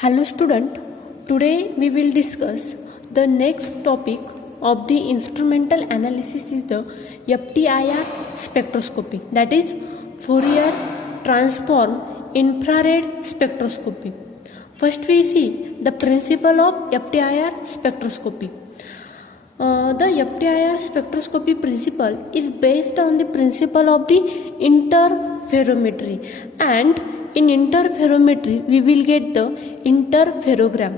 Hello student, today we will discuss the next topic of the instrumental analysis is the FTIR spectroscopy, that is Fourier transform infrared spectroscopy. First we see the principle of FTIR spectroscopy. The FTIR spectroscopy principle is based on the principle of the interferometry, and in interferometry we will get the interferogram.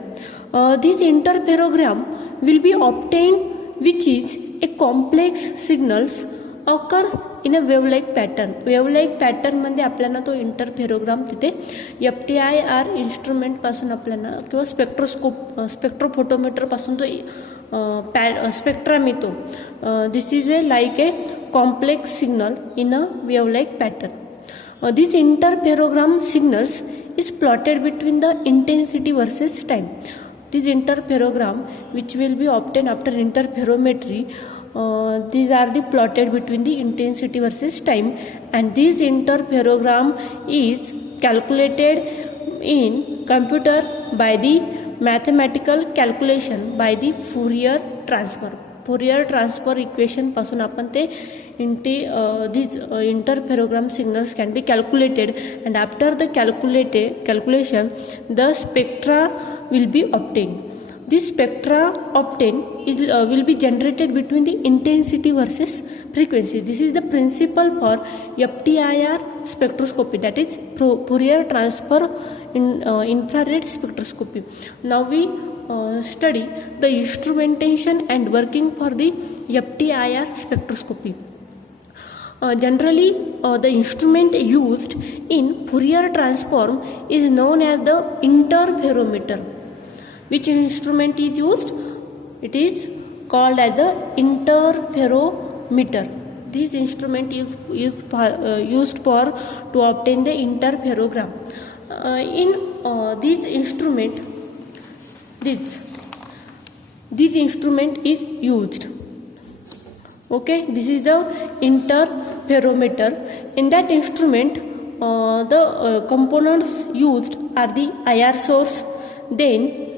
This interferogram will be obtained, which is a complex signals occurs in a wave-like pattern. Wave-like pattern मध्ये आपल्याला तो इंटरफेरोग्राम तिथे FTIR instrument पासून आपल्याला किंवा spectrophotometer पासून तो spectra मिळतो. This is a like a complex signal in a wave-like pattern. This interferogram signals is plotted between the intensity versus time. This interferogram which will be obtained after interferometry, these are the plotted between the intensity versus time, and this interferogram is calculated in computer by the mathematical calculation by the Fourier transform. Fourier transform equation पासून आपण ते these interferogram signals can be calculated, and after the calculation the spectra will be obtained. This spectra obtained will be generated between the intensity versus frequency. This is the principle for FTIR spectroscopy, that is Fourier transform in infrared spectroscopy. Now we study the instrumentation and working for the FTIR spectroscopy. Generally, the instrument used in Fourier transform is known as the interferometer. Which instrument is used? It is called as the interferometer. This instrument is used for to obtain the interferogram. In this instrument, this instrument is used. Okay, this is the interferometer. In that instrument, the components used are the IR source, then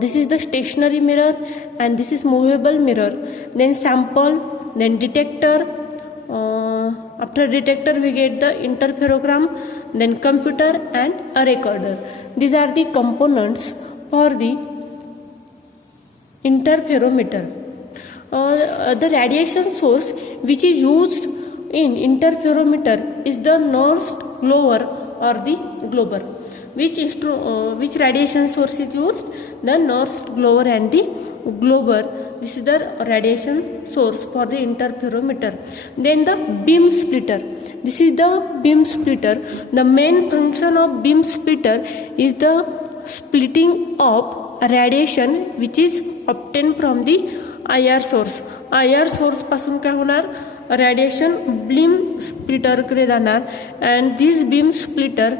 this is the stationary mirror, and this is movable mirror, then sample, then detector. After detector we get the interferogram, then computer and a recorder. These are the components for the interferometer. The radiation source which is used in interferometer is the Nernst Glover or the Glober. Which radiation source is used? The Nernst Glover and the Glober. This is the radiation source for the interferometer. Then the beam splitter. This is the beam splitter. The main function of beam splitter is the splitting of radiation which is obtained from the IR source. IR source पासून काय होणार? radiation beam splitter कडे जाणार, and this beam splitter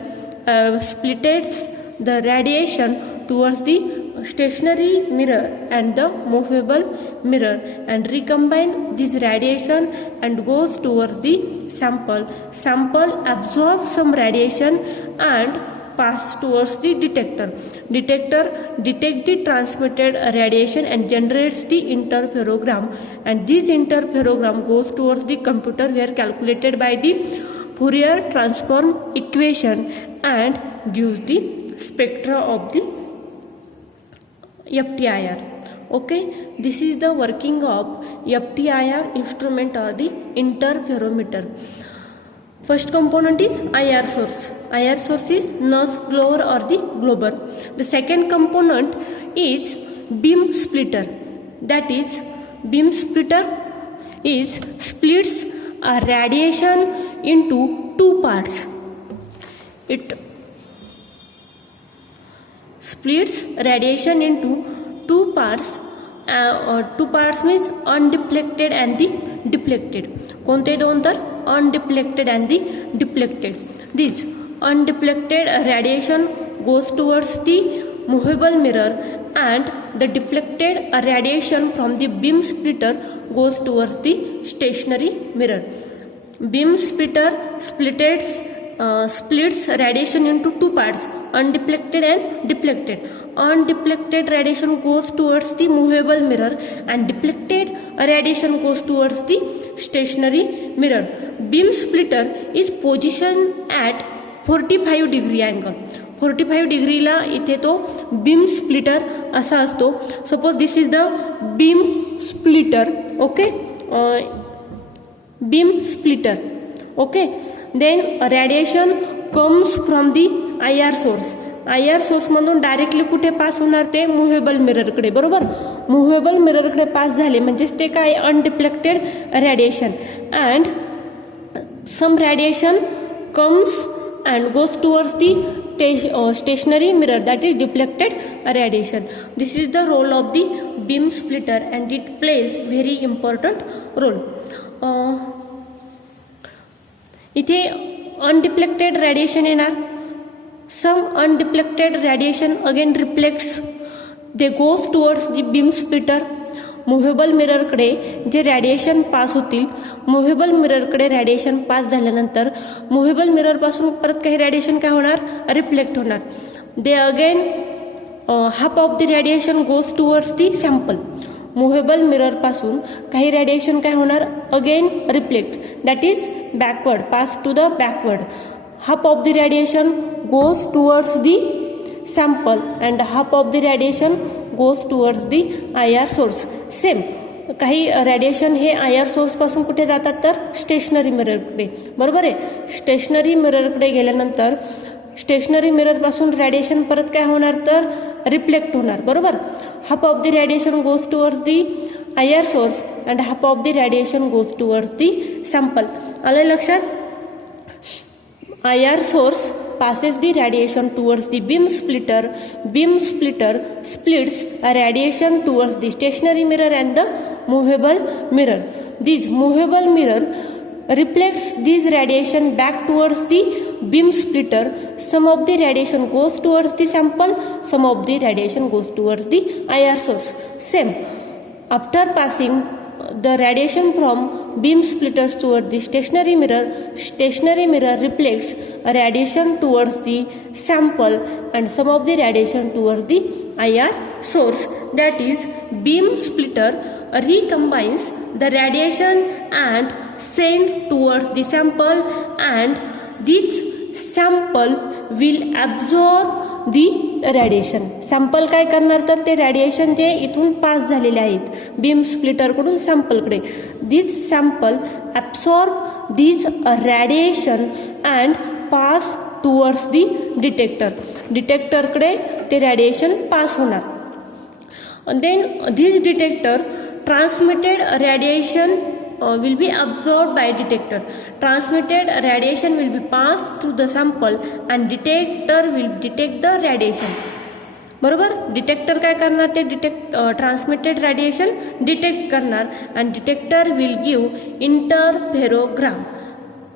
splits the radiation towards the stationary mirror and the movable mirror, and recombine this radiation and goes towards the sample. Sample absorbs some radiation and pass towards the detector. Detector detects the transmitted radiation and generates the interferogram, and this interferogram goes towards the computer where calculated by the Fourier transform equation and gives the spectra of the FTIR. Okay, this is the working of FTIR instrument or the interferometer. First component is IR source. IR source is Nernst Glover or the Glober. The second component is beam splitter. That is, beam splitter is splits a radiation into two parts. It splits radiation into two parts. Two parts means undeflected and the deflected. कोणते दोन तर undeflected and the deflected. This undeflected radiation goes towards the movable mirror, and the deflected radiation from the beam splitter goes towards the stationary mirror. Beam splitter splits splits radiation into two parts, undeflected and deflected. Undeflected radiation goes towards the movable mirror and deflected radiation goes towards the stationary mirror. Beam splitter is positioned at 45 degree angle. 45 डिग्रीला इथे तो beam splitter असा असतो. Suppose this is the beam splitter. Okay, beam splitter. Okay, then radiation comes from the IR source. IR सोर्समधून directly कुठे pass होणार ते movable मिररकडे. बरोबर, movable मिररकडे पास झाले म्हणजेच ते काय undeflected radiation. And some radiation comes and goes towards the stationary mirror, that is deflected radiation. This is the role of the beam splitter and it plays very important role. इथे undeflected radiation येणार. Some undeflected radiation again reflects, they goes towards the beam splitter. Movable मिररकडे जे radiation pass होतील, movable मिररकडे radiation पास झाल्यानंतर movable मिररपासून परत काही radiation काय होणार, रिफ्लेक्ट होणार. They again half of the radiation goes towards the sample. Movable मिररपासून काही रॅडिएशन काय होणार, again reflect, that is backward, pass to the backward. Half of the radiation goes towards the sample and half of the radiation goes towards the IR source. Same काही radiation हे IR सोर्सपासून कुठे जातात तर stationery मिररकडे. बरोबर आहे, stationery मिररकडे गेल्यानंतर stationery मिररपासून radiation परत काय होणार तर रिफ्लेक्ट होणार. बरोबर, half of the radiation goes towards the IR source and half of the radiation goes towards the sample. आलं लक्षात. IR source passes the radiation towards the beam splitter. Beam splitter splits a radiation towards the stationary mirror and the movable mirror. This movable mirror reflects this radiation back towards the beam splitter. Some of the radiation goes towards the sample, some of the radiation goes towards the IR source. Same, after passing the radiation from beam splitters towards the stationary mirror reflects a radiation towards the sample and some of the radiation towards the IR source. That is, beam splitter recombines the radiation and send towards the sample and this sample will absorb the radiation. Sample काय करणार तर ते radiation जे इथून pass झालेले आहेत beam स्प्लिटरकडून सॅम्पलकडे, this sample absorb this radiation and pass towards the detector. डिटेक्टरकडे ते रॅडिएशन पास होणार. Then this detector transmitted radiation will be absorbed by detector. Transmitted radiation will be passed through the sample and detector will detect the radiation. बरोबर, detector काय करणार ते transmitted radiation detect करणार and detector will give interferogram.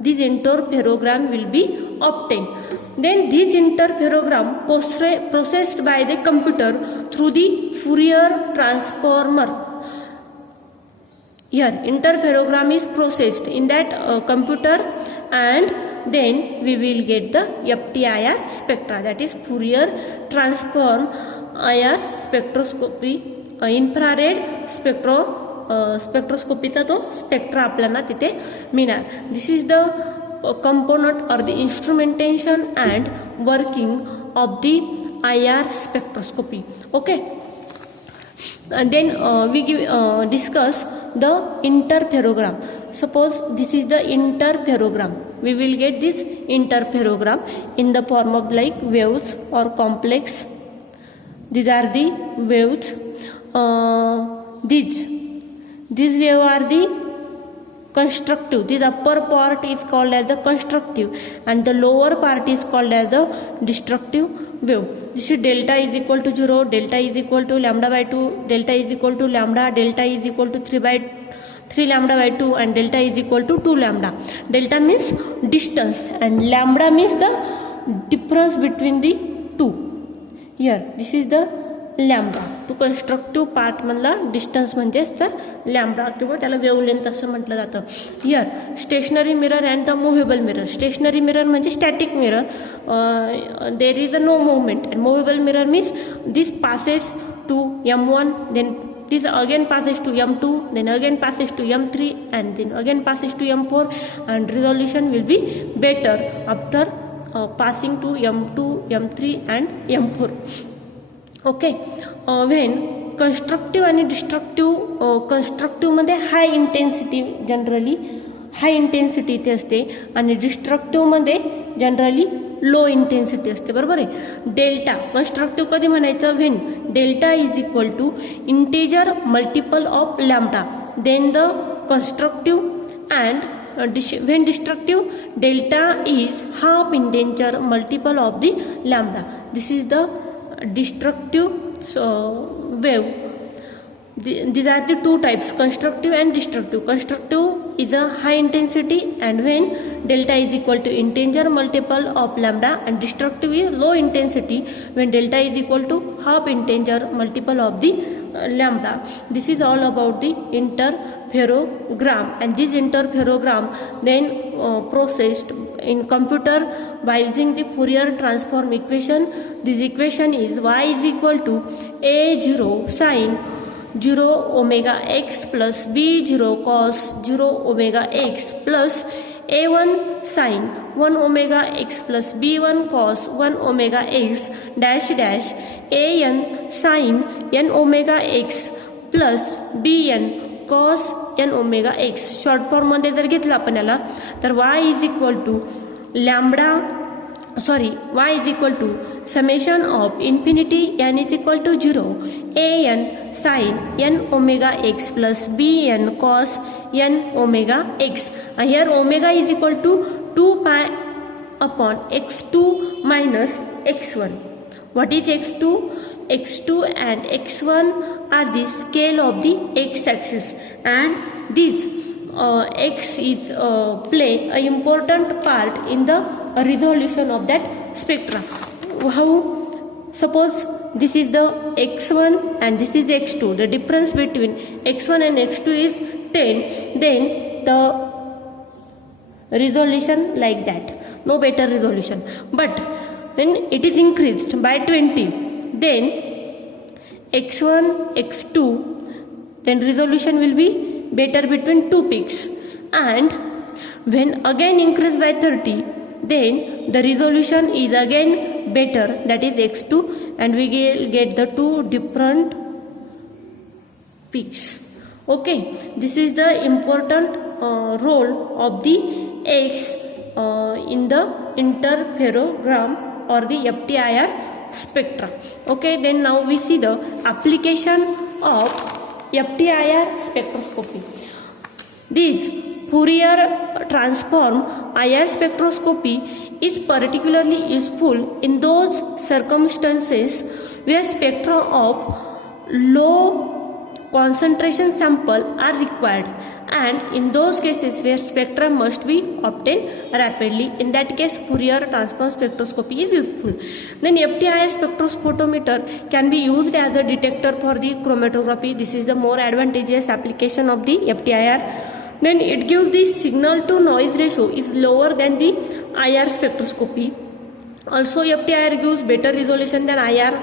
This interferogram will be obtained. Then this interferogram processed by the computer through the Fourier transformer. Here interferogram is processed in that computer and then we will get the FTIR spectra, that is Fourier transform IR spectroscopy. Infrared स्पेक्ट्रोस्कोपीचा तो spectra आपल्याला तिथे मिळणार. This is the component or the instrumentation and working of the IR spectroscopy. Okay, and then we discuss the interferogram. Suppose this is the interferogram. We will get this interferogram in the form of like waves or complex. These are the waves. These waves are the constructive. This upper part is called as the constructive and the lower part is called as the destructive wave. This is delta is equal to 0, delta is equal to lambda by 2, delta is equal to lambda, delta is equal to 3 lambda by 2 and delta is equal to 2 lambda. Delta means distance and lambda means the difference between the two. Here this is the lambda, to constructive पार्टमधला distance म्हणजेच तर lambda किंवा त्याला wavelength असं म्हटलं जातं. Here stationary mirror and the movable mirror. Stationary mirror म्हणजे static mirror, there is a no movement, and movable mirror means this passes to M1, then this again passes to M2, then again passes to M3, and then again passes to M4, and resolution will be better after passing to M2, M3 and M4. Okay, when constructive आणि destructive, कन्स्ट्रक्टिव्हमध्ये हाय intensity, generally हाय intensity इथे असते, आणि डिस्ट्रक्टिव्हमध्ये generally लो intensity असते. बरोबर आहे. Delta constructive कधी म्हणायचं? When delta is equal to integer multiple of lambda, then the constructive, and when destructive delta is half integer multiple of the lambda. This is the destructive wave. These are the two types, constructive and destructive. Constructive is a high intensity, and when delta is equal to integer multiple of lambda, and destructive is low intensity when delta is equal to half integer multiple of the lambda. This is all about the interferogram, and this interferogram then processed in computer by using the Fourier transform equation. This equation is y is equal to a0 sin 0 omega x plus b0 cos 0 omega x plus a1 sin 1 omega x plus b1 cos 1 omega x dash dash an sin n omega x plus bn cos n omega x. Short फॉर्ममध्ये जर घेतलं आपण याला तर y is equal to lambda, sorry, y is equal to summation of infinity n is equal to 0 an sin n omega x plus bn cos n omega x. Here omega is equal to 2 pi upon x2 minus x1. What is x2? x2 and x1 are the scale of the x-axis, and these x is play an important part in the resolution of that spectra. How? Suppose this is the x1 and this is x2. The difference between x1 and x2 is 10. Then the resolution like that, no better resolution. But when it is increased by 20, then x1, x2, then resolution will be better between two peaks. And when again increased by 30, then the resolution is again better, that is x2, and we get the two different peaks. Okay, this is the important role of the x in the interferogram or the FTIR spectra. Okay, then now we see the application of FTIR spectroscopy. This Fourier transform IR spectroscopy is particularly useful in those circumstances where spectra of low concentration sample are required, and in those cases where spectra must be obtained rapidly. In that case, Fourier transform spectroscopy is useful. Then FTIR spectrophotometer can be used as a detector for the chromatography. This is the more advantageous application of the FTIR. Then it gives the signal to noise ratio is lower than the IR spectroscopy. Also, FTIR gives better resolution than IR.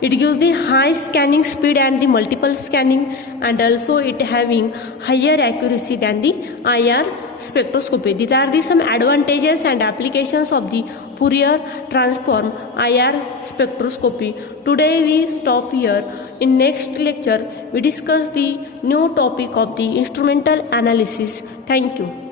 It gives the high scanning speed and the multiple scanning, and also it having higher accuracy than the IR spectroscopy. These are the some advantages and applications of the Fourier transform IR spectroscopy. Today we stop here. In next lecture we discuss the new topic of the instrumental analysis. Thank you.